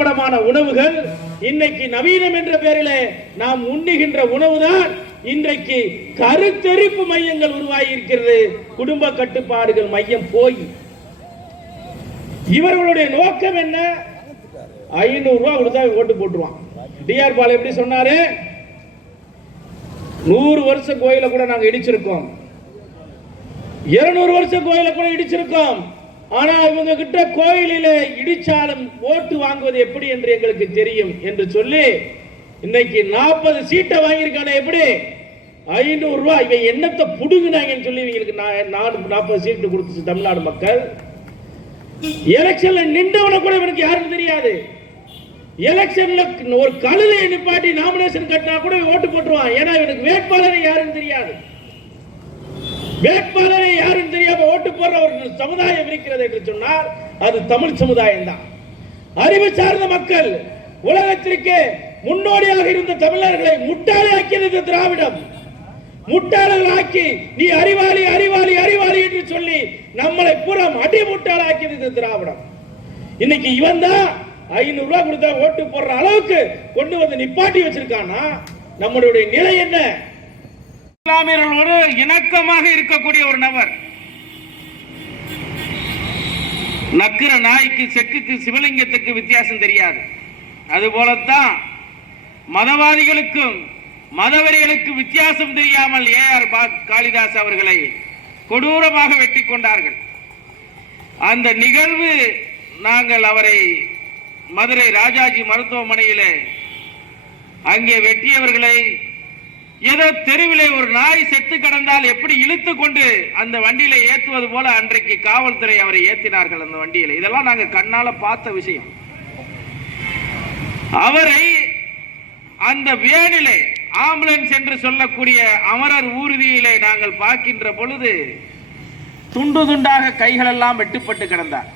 கலப்படமான உணவுகள், இன்னைக்கு நவீனம் என்ற பெயரிலே நாம் உண்ணுகின்ற உணவுதான் இன்றைக்கு கருத்தரிப்பு மையங்கள் உருவாகி இருக்கிறது. குடும்ப கட்டுப்பாடுகள் மையம் போய் இவர்களுடைய நோக்கம் என்ன? 500 ரூபாய் கொடுத்தா ஓட்டு போட்டுருவான். டிஆர் பால் எப்படி சொன்னாரு? 100 வருஷம் கோயில கூட நாங்க இடிச்சிருக்கோம், 200 வருஷம் கோயில கூட இடிச்சிருக்கோம். ஆனா இவங்க கிட்ட கோயிலிலே இடிச்சாலும் ஓட்டு வாங்குவது எப்படி என்று எங்களுக்கு தெரியும் என்று சொல்லி இன்னைக்கு 40 சீட்டை வாங்கியிருக்கானே. எப்படி 500 ரூபாய் இவன் என்னத்தை புடுங்கினாங்கன்னு சொல்லி இவங்களுக்கு 40 சீட்டு கொடுத்துச்சு தமிழ்நாடு மக்கள். எலெக்ஷன்ல நின்றவன கூட இவனுக்கு யாருன்னு தெரியாது. எலெக்ஷன்ல ஒரு கழுதையை நிப்பாட்டி நாமினேஷன் கட்டினா கூட ஓட்டு போட்டுருவான். ஏன்னா இவனுக்கு வேட்பாளரை யாருன்னு தெரியாது. வேட்பாளரை யாருன்னு தெரியாம ஓட்டு போடுற ஒரு சமுதாயம் இருக்கிறது என்று சொன்னால் அது தமிழ் சமுதாயம் தான். அறிவு சார்ந்த மக்கள், உலகத்திற்கு முன்னோடியாக இருந்த தமிழர்களை முட்டாளாக்கியது திராவிடம். முட்டாளர்கள் ஆக்கி நீ அறிவாளி அறிவாளி அறிவாளி என்று சொல்லி நம்மளை புறம் அடி முட்டாளாக்கியது திராவிடம். இன்னைக்கு இவன் தான் 500 ரூபாய் கொடுத்தா ஓட்டு போடுற அளவுக்கு கொண்டு வந்து நிப்பாட்டி வச்சிருக்கானா. நம்மளுடைய நிலை என்ன? இஸ்லாமியர்களோடு இணக்கமாக இருக்கக்கூடிய ஒரு நபர், நக்கிற நாய்க்கு செக்குக்கு சிவலிங்கத்துக்கு வித்தியாசம் தெரியாது. அதுபோலத்தான் மதவாதிகளுக்கும் மதவெறிகளுக்கு வித்தியாசம் தெரியாமல் ஏஆர் காளிதாஸ் அவர்களை கொடூரமாக வெட்டி கொண்டார்கள். அந்த நிகழ்வு நாங்கள் அவரை மதுரை ராஜாஜி மருத்துவமனையிலே அங்கே வெட்டியவர்களை ஏதோ தெருவிலே ஒரு நாய் செத்து கிடந்தால் எப்படி இழுத்து கொண்டு அந்த வண்டியில ஏற்றுவது போல அன்றைக்கு காவல்துறை அவரை ஏற்றினார்கள் அந்த வண்டியில. இதெல்லாம் நாங்க கண்ணால பார்த்த விஷயம். அவரை அந்த வேனிலே ஆம்புலன்ஸ் என்று சொல்லக்கூடிய அமரர் ஊர்தியிலே நாங்கள் பார்க்கின்ற பொழுது துண்டு துண்டாக கைகள் எல்லாம் வெட்டுப்பட்டு கிடந்தார்.